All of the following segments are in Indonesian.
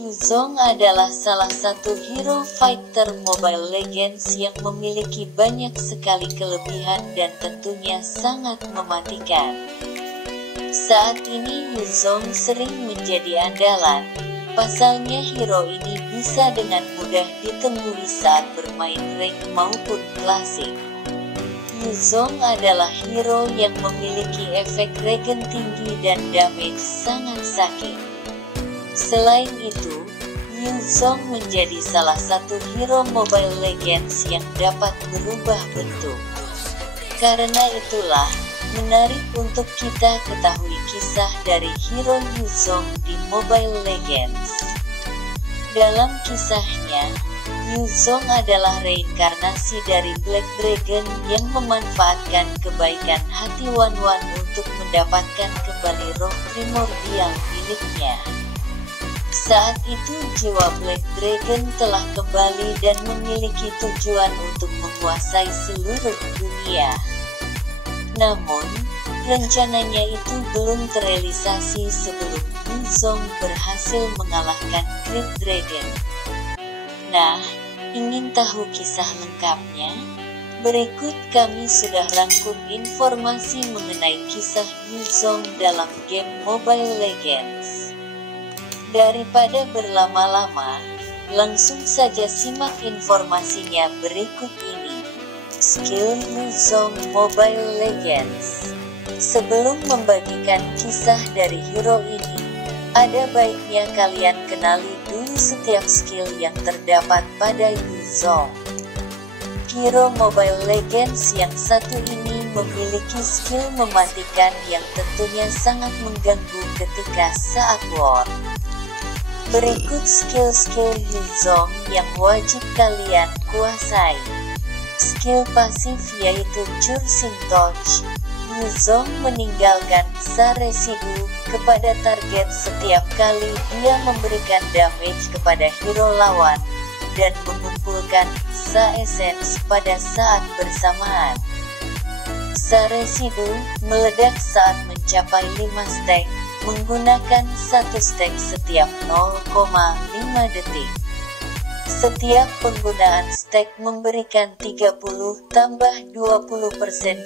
Yuzong adalah salah satu hero fighter Mobile Legends yang memiliki banyak sekali kelebihan dan tentunya sangat mematikan. Saat ini Yuzong sering menjadi andalan. Pasalnya hero ini bisa dengan mudah ditemui saat bermain rank maupun klasik. Yuzong adalah hero yang memiliki efek regen tinggi dan damage sangat sakit. Selain itu, Yuzong menjadi salah satu hero Mobile Legends yang dapat berubah bentuk. Karena itulah, menarik untuk kita ketahui kisah dari hero Yuzong di Mobile Legends. Dalam kisahnya, Yuzong adalah reinkarnasi dari Black Dragon yang memanfaatkan kebaikan hati Wanwan untuk mendapatkan kembali roh primordial miliknya. Saat itu jiwa Black Dragon telah kembali dan memiliki tujuan untuk menguasai seluruh dunia. Namun, rencananya itu belum terrealisasi sebelum Yuzong berhasil mengalahkan Great Dragon. Nah, ingin tahu kisah lengkapnya? Berikut kami sudah rangkum informasi mengenai kisah Yuzong dalam game Mobile Legends. Daripada berlama-lama, langsung saja simak informasinya berikut ini. Skill Yuzong Mobile Legends. Sebelum membagikan kisah dari hero ini, ada baiknya kalian kenali dulu setiap skill yang terdapat pada Yuzong. Hero Mobile Legends yang satu ini memiliki skill mematikan yang tentunya sangat mengganggu ketika saat war. Berikut skill-skill Yuzong yang wajib kalian kuasai. Skill pasif yaitu Cursing Touch. Yuzong meninggalkan Sa residu kepada target setiap kali dia memberikan damage kepada hero lawan, dan mengumpulkan Sa Essence pada saat bersamaan. Sa residu meledak saat mencapai 5 stack, menggunakan 1 stack setiap 0,5 detik. Setiap penggunaan stack memberikan 30 tambah 20%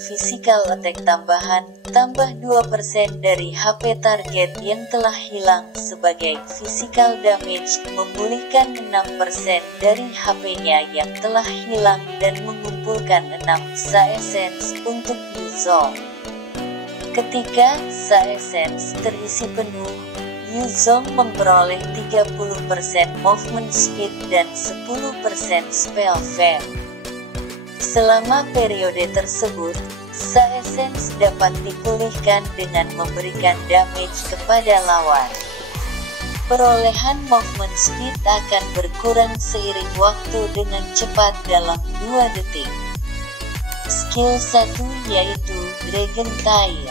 physical attack tambahan, tambah 2% dari HP target yang telah hilang sebagai physical damage, memulihkan 6% dari HP-nya yang telah hilang dan mengumpulkan 6 Sa Essence untuk Yuzong. Ketika Sa Essence terisi penuh, Yuzong memperoleh 30% movement speed dan 10% spell fam. Selama periode tersebut, Sa Essence dapat dipulihkan dengan memberikan damage kepada lawan. Perolehan movement speed akan berkurang seiring waktu dengan cepat dalam 2 detik. Skill 1 yaitu Dragon Tail.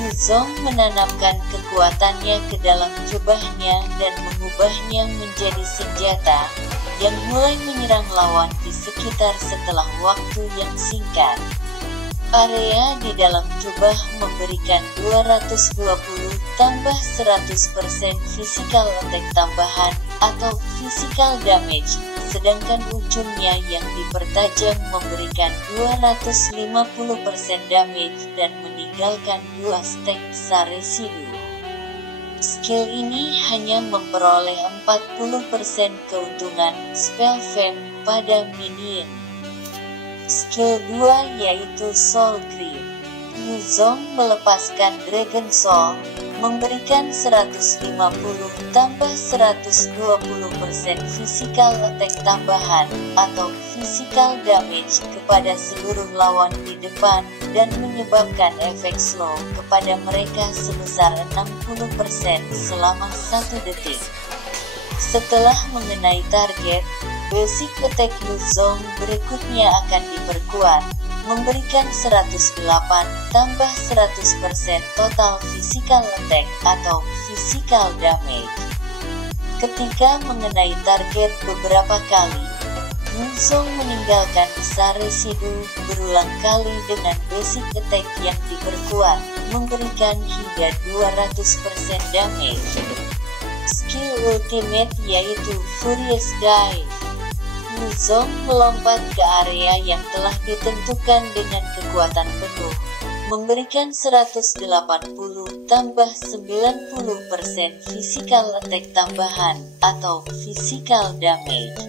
Yuzong menanamkan kekuatannya ke dalam jubahnya dan mengubahnya menjadi senjata yang mulai menyerang lawan di sekitar setelah waktu yang singkat. Area di dalam jubah memberikan 220 tambah 100% physical attack tambahan atau physical damage, sedangkan ujungnya yang dipertajam memberikan 250% damage dan meninggalkan 2 stack Sa residu. Skill ini hanya memperoleh 40% keuntungan spell fam pada minion. Skill 2 yaitu Soul Grip. Yuzong melepaskan Dragon Soul, memberikan 150 tambah 120% physical attack tambahan atau physical damage kepada seluruh lawan di depan dan menyebabkan efek slow kepada mereka sebesar 60% selama 1 detik. Setelah mengenai target, basic attack Yuzong berikutnya akan diperkuat, memberikan 108 tambah 100% total physical attack atau physical damage. Ketika mengenai target beberapa kali, Yuzong meninggalkan Sa residu berulang kali dengan basic attack yang diperkuat, memberikan hingga 200% damage. skill ultimate yaitu Furious Dive. Yuzong melompat ke area yang telah ditentukan dengan kekuatan penuh, memberikan 180 tambah 90% physical attack tambahan atau physical damage.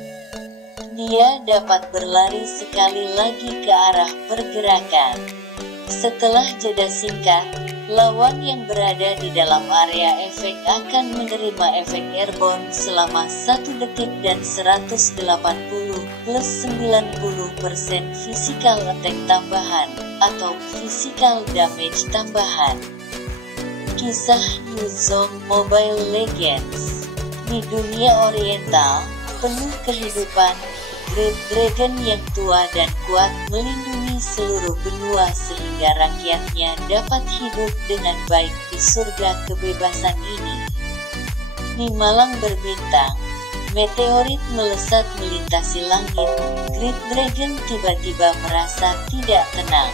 Dia dapat berlari sekali lagi ke arah pergerakan. Setelah jeda singkat, lawan yang berada di dalam area efek akan menerima efek airborne selama 1 detik dan 180 plus 90% physical attack tambahan atau physical damage tambahan. Kisah Yuzong Mobile Legends. Di dunia oriental penuh kehidupan, Great Dragon yang tua dan kuat melindungi seluruh benua sehingga rakyatnya dapat hidup dengan baik di surga kebebasan ini. Di malam berbintang, meteorit melesat melintasi langit. Great Dragon tiba-tiba merasa tidak tenang.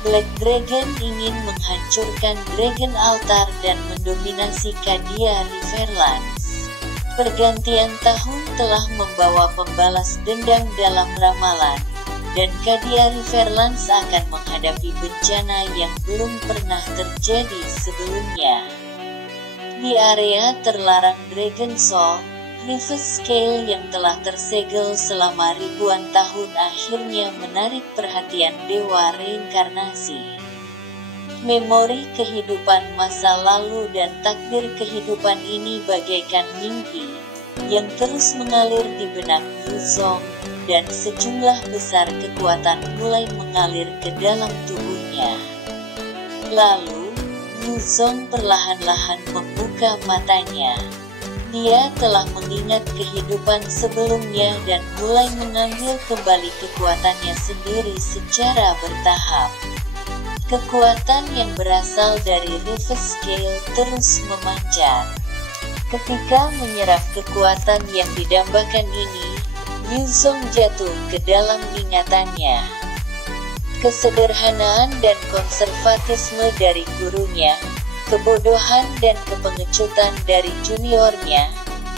Black Dragon ingin menghancurkan Dragon Altar dan mendominasi Cadia Riverlands. Pergantian tahun telah membawa pembalas dendam dalam ramalan, dan Cadia Riverlands akan menghadapi bencana yang belum pernah terjadi sebelumnya. Di area terlarang Dragon Soul, Rufus Scale yang telah tersegel selama ribuan tahun akhirnya menarik perhatian Dewa Reinkarnasi. Memori kehidupan masa lalu dan takdir kehidupan ini bagaikan mimpi yang terus mengalir di benak Yuzong, dan sejumlah besar kekuatan mulai mengalir ke dalam tubuhnya. Lalu, Yuzong perlahan-lahan membuka matanya. Dia telah mengingat kehidupan sebelumnya dan mulai mengambil kembali kekuatannya sendiri secara bertahap. Kekuatan yang berasal dari Rufus Scale terus memancar. Ketika menyerap kekuatan yang didambakan ini, Yuzong jatuh ke dalam ingatannya. Kesederhanaan dan konservatisme dari gurunya, kebodohan dan kepengecutan dari juniornya,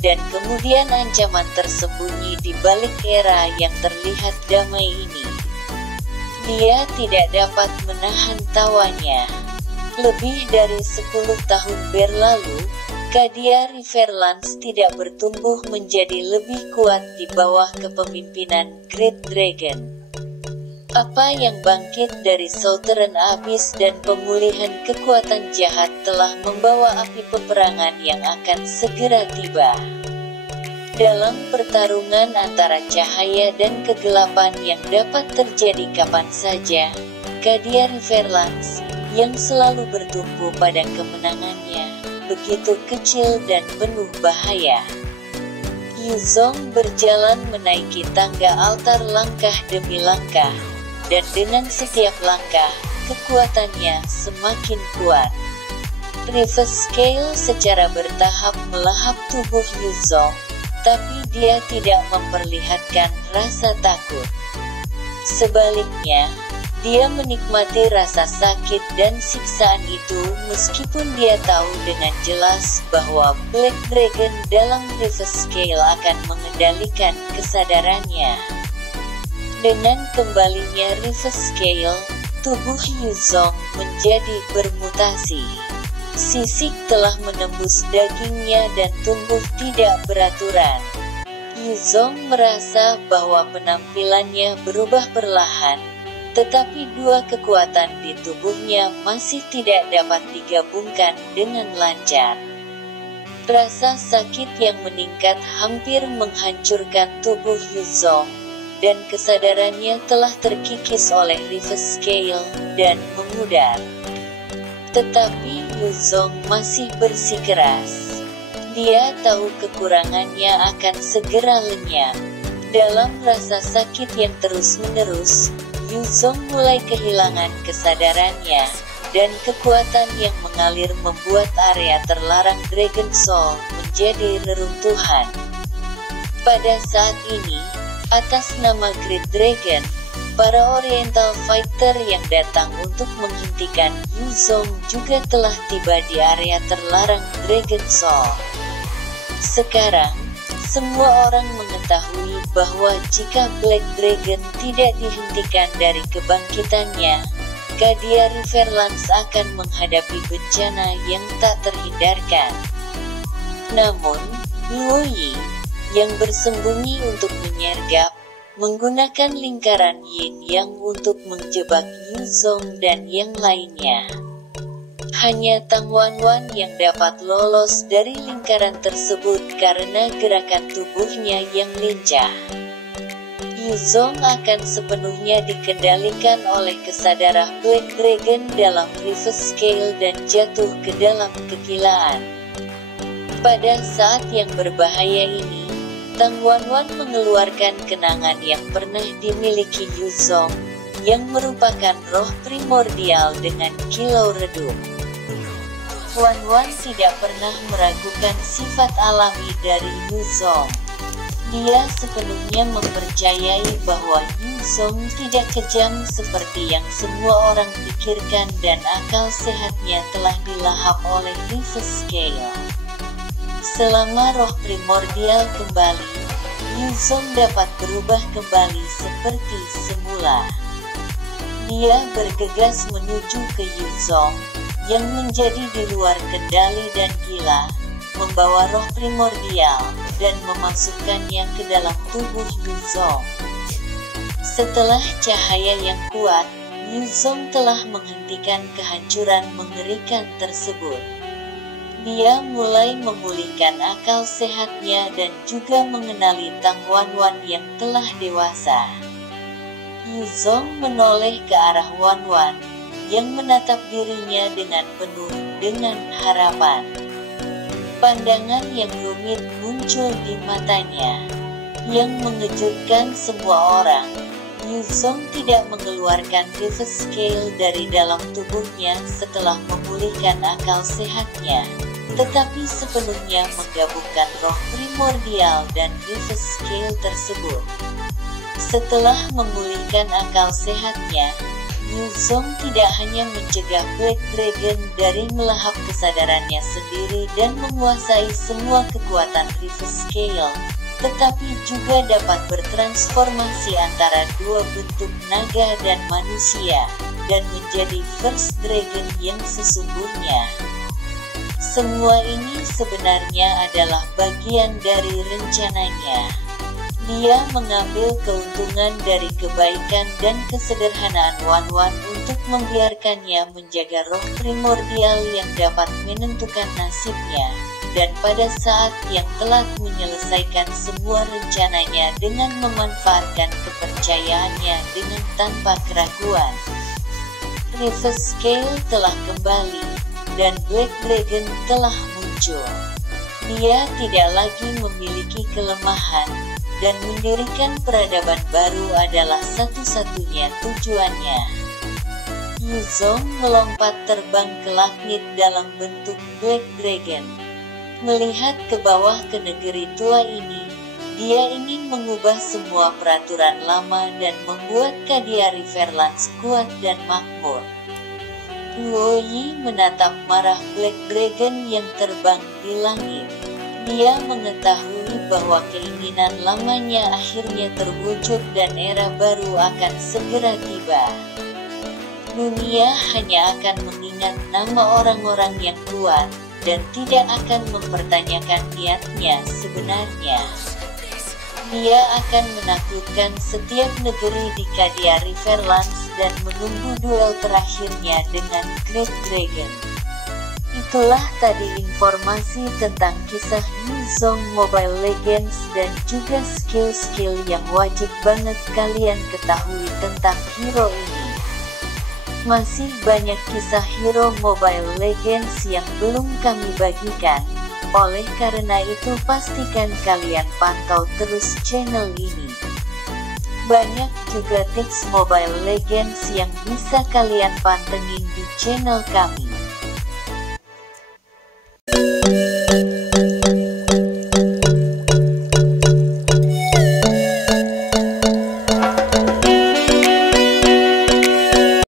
dan kemudian ancaman tersembunyi di balik era yang terlihat damai ini. Dia tidak dapat menahan tawanya. Lebih dari 10 tahun berlalu, Cadia Riverlands tidak bertumbuh menjadi lebih kuat di bawah kepemimpinan Great Dragon. Apa yang bangkit dari Southern Abyss dan pemulihan kekuatan jahat telah membawa api peperangan yang akan segera tiba. Dalam pertarungan antara cahaya dan kegelapan yang dapat terjadi kapan saja, Cadia Riverlands, yang selalu bertumpu pada kemenangannya, begitu kecil dan penuh bahaya. Yuzong berjalan menaiki tangga altar langkah demi langkah, dan dengan setiap langkah, kekuatannya semakin kuat. Rufus Scale secara bertahap melahap tubuh Yuzong, tapi dia tidak memperlihatkan rasa takut. Sebaliknya, dia menikmati rasa sakit dan siksaan itu meskipun dia tahu dengan jelas bahwa Black Dragon dalam Rufus Scale akan mengendalikan kesadarannya. Dengan kembalinya Rufus Scale, tubuh Yuzong menjadi bermutasi. Sisik telah menembus dagingnya dan tumbuh tidak beraturan. Yuzong merasa bahwa penampilannya berubah perlahan, tetapi dua kekuatan di tubuhnya masih tidak dapat digabungkan dengan lancar. Rasa sakit yang meningkat hampir menghancurkan tubuh Yuzong, dan kesadarannya telah terkikis oleh Rufus Scale dan memudar. Tetapi Yuzong masih bersikeras. Dia tahu kekurangannya akan segera lenyap. Dalam rasa sakit yang terus-menerus, Yuzong mulai kehilangan kesadarannya, dan kekuatan yang mengalir membuat area terlarang Dragon Soul menjadi reruntuhan. Pada saat ini, atas nama Great Dragon, para Oriental Fighter yang datang untuk menghentikan Yuzong juga telah tiba di area terlarang Dragon Soul. Sekarang, semua orang mengetahui bahwa jika Black Dragon tidak dihentikan dari kebangkitannya, Cadia Riverlands akan menghadapi bencana yang tak terhindarkan. Namun, Luo Yi, yang bersembunyi untuk menyergap, menggunakan lingkaran Yin Yang untuk menjebak Yu Zong dan yang lainnya. Hanya Tang Wanwan yang dapat lolos dari lingkaran tersebut karena gerakan tubuhnya yang lincah. Yu Zong akan sepenuhnya dikendalikan oleh kesadaran Black Dragon dalam reverse scale dan jatuh ke dalam kegilaan. Pada saat yang berbahaya ini, Tang Wanwan mengeluarkan kenangan yang pernah dimiliki Yu Zong, yang merupakan roh primordial dengan kilau redup. Wanwan tidak pernah meragukan sifat alami dari Yu Zong. Dia sepenuhnya mempercayai bahwa Yu Zong tidak kejam seperti yang semua orang pikirkan dan akal sehatnya telah dilahap oleh reverse scale. Selama roh primordial kembali, Yu Zong dapat berubah kembali seperti semula. Dia bergegas menuju ke Yu Zong, yang menjadi di luar kendali dan gila, membawa roh primordial, dan memasukkannya ke dalam tubuh Yu Zong. Setelah cahaya yang kuat, Yu Zong telah menghentikan kehancuran mengerikan tersebut. Dia mulai memulihkan akal sehatnya dan juga mengenali Tang Wanwan yang telah dewasa. Yu Zong menoleh ke arah Wanwan, yang menatap dirinya dengan penuh dengan harapan. Pandangan yang rumit muncul di matanya, yang mengejutkan semua orang. Yu Zong tidak mengeluarkan reverse scale dari dalam tubuhnya setelah memulihkan akal sehatnya, tetapi sepenuhnya menggabungkan roh primordial dan reverse scale tersebut. Setelah memulihkan akal sehatnya, Yu Zong tidak hanya mencegah Black Dragon dari melahap kesadarannya sendiri dan menguasai semua kekuatan reverse scale, tetapi juga dapat bertransformasi antara dua bentuk naga dan manusia, dan menjadi First Dragon yang sesungguhnya. Semua ini sebenarnya adalah bagian dari rencananya. Dia mengambil keuntungan dari kebaikan dan kesederhanaan Wanwan untuk membiarkannya menjaga roh primordial yang dapat menentukan nasibnya, dan pada saat yang telat menyelesaikan semua rencananya dengan memanfaatkan kepercayaannya dengan tanpa keraguan. Reverse scale telah kembali, dan Black Dragon telah muncul. Dia tidak lagi memiliki kelemahan, dan mendirikan peradaban baru adalah satu-satunya tujuannya. Yu Zong melompat terbang ke langit dalam bentuk Black Dragon. Melihat ke bawah ke negeri tua ini, dia ingin mengubah semua peraturan lama dan membuat Cadia Riverlands kuat dan makmur. Luo Yi menatap marah Black Dragon yang terbang di langit. Dia mengetahui bahwa keinginan lamanya akhirnya terwujud dan era baru akan segera tiba. Dunia hanya akan mengingat nama orang-orang yang kuat, dan tidak akan mempertanyakan niatnya sebenarnya. Dia akan menaklukkan setiap negeri di Cadia Riverlands dan menunggu duel terakhirnya dengan Great Dragon. Itulah tadi informasi tentang kisah Yu Zong Mobile Legends dan juga skill-skill yang wajib banget kalian ketahui tentang hero ini. Masih banyak kisah hero Mobile Legends yang belum kami bagikan, oleh karena itu pastikan kalian pantau terus channel ini. Banyak juga tips Mobile Legends yang bisa kalian pantengin di channel kami.